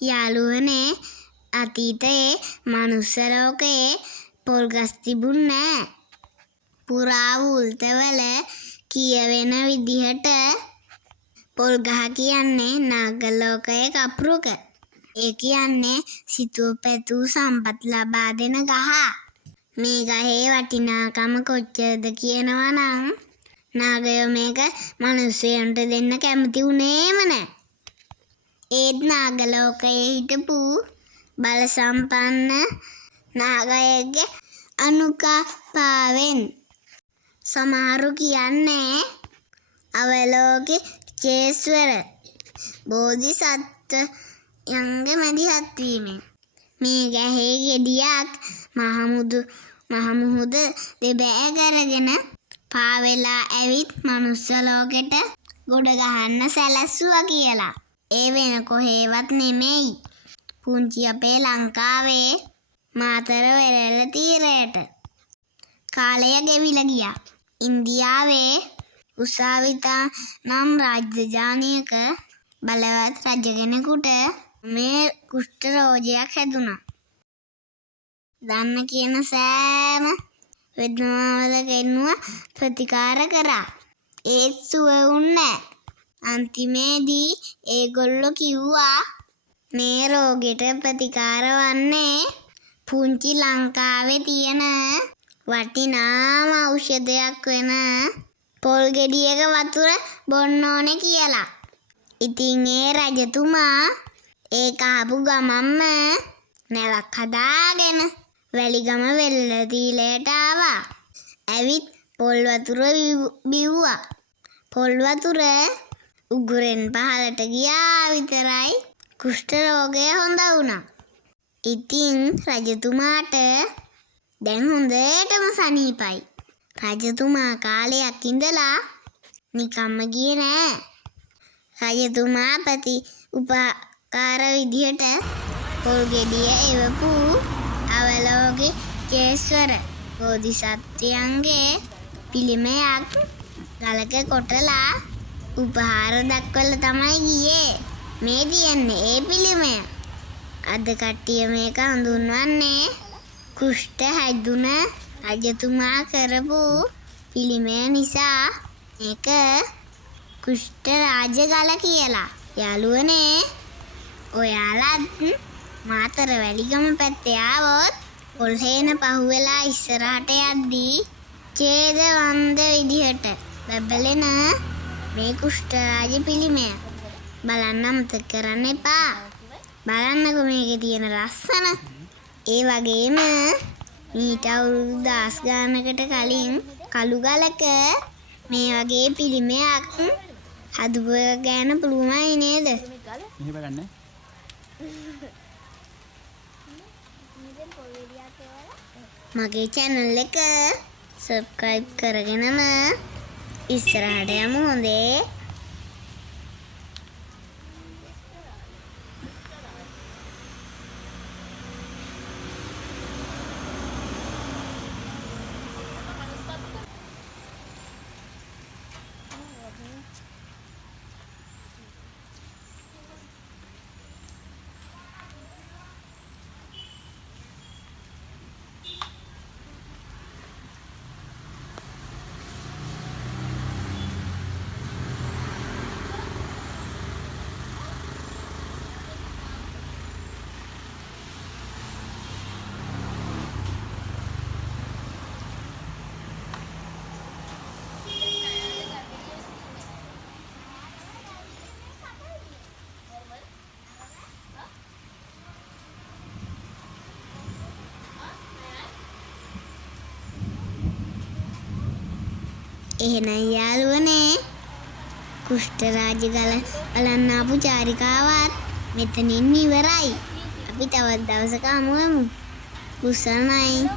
යාළුවනේ අතීතයේ මනුස්ස ලෝකයේ පොල් ගස් තිබුණේ නෑ. පුරාවෘත්තවල කියවෙන විදිහට පොල් ගහ කියන්නේ නාග ලෝකයේ කපුරුක. ඒ කියන්නේ සිතුව පැතූ සම්පත් ලබා දෙන ගහ. මේ ගහේ වටිනාකම කොච්චරද කියනවා නම් නාගයෝ මේක මිනිස්සුන්ට දෙන්න කැමති වුණේම නෑ. ඒත් නාග ලෝකයේ හිටපු බල සම්පන්න නාගයෙක්ගේ අනුකම්පාවෙන් සමහරු කියන්නේ අවලෝකේශ්වර බෝධිසත්වයන්ගේ මැදිහත් වීමෙන් මේ ගහේ ගෙඩියක් මහමුහුද දෙබෑ කරගෙන පාවෙලා ඇවිත් මනුස්ස ලෝකෙට ගොඩ ගහන්න සැලැස්සුවා කියලා. ඒ වෙන කොහේවත් නෙමෙයි. පුංචි අපේ ලංකාවේ මාතර වෙරළ තීරයට. කාලය ගෙවිලා ගියා. ඉන්දියාවේ උසාවිතා නම් රාජධානියක බලවත් රජ කෙනෙකුට මේ කුෂ්ඨ රෝගයක් හැදුනා. දන්න කියන සෑම වේදනාවලකින්ම ප්‍රතිකාර කරා. ඒත් සුව වුණේ නෑ. අන්තිමේදී ඒගොල්ලෝ කිව්වා මේ රෝගෙට ප්‍රතිකාර වන්නේ පුංචි ලංකාවේ තියෙන වටිනාම ඖෂධයක් වෙන පොල් ගෙඩියක වතුර බොන්න ඕනේ කියලා. ඉතින් ඒ රජතුමා ඒක අහපු ගමන්ම නැවක් හදාගෙන වැලිගම වෙල්ලදීලයට ආවා. ඇවිත් පොල් වතුර බිව්වා. පොල් වතුර උගුරෙන් පහළට ගියා විතරයි කුෂ්ඨ රෝගය හොඳ වුණා. ඉතින් රජතුමාට දැන් හොඳටම සනීපයි. රජතුමා කාලයක් ඉඳලා නිකම්ම ගියේ නෑ. රජතුමා උපකාර විදිහට පොල් ගෙඩිය එවපු අවලෝකේශ්වර බෝධිසත්වයන්ගේ පිළිමයක් ගලක කොටලා උපහාර දක්වලා තමයි ගියේ. මේ තියන්නේ ඒ පිළිමය. අද කට්ටිය මේක හඳුන්වන්නේ කුෂ්ඨ හැදුන රජතුමා කරපු පිළිමය නිසා මේක කුෂ්ඨ රාජගල කියලා. යාළුවනේ ඔයාලත් මාතර වැලිගම පැත්තේ ආවොත් පොල් හේන පහුවෙලා ඉස්සරහට යද්දී ඡේදවන්ත විදිහට බබලෙන මේ කුෂ්ඨ රාජ පිළිමය බලන්න අමතක කරන්න එපා. බලන්නකෝ මේකේ තියෙන ලස්සන. ඒ වගේම මීට අවුරුදු 10 ගානකට කලින් කළු ගලක මේ වගේ පිළිමයක් හදපු ගැන පුළුවන්යි නේද? මෙහෙ බලන්න. මගේ channel එක subscribe කරගෙනම ඉස්සරහට යමු හොඳේ. එහෙනම් යාළුවනේ කුෂ්ඨ රාජගල බලන්න ආපු චාරිකාවත් මෙතනින් ඉවරයි. අපි තවත් දවසක හමු වෙමු. බුසරණයි.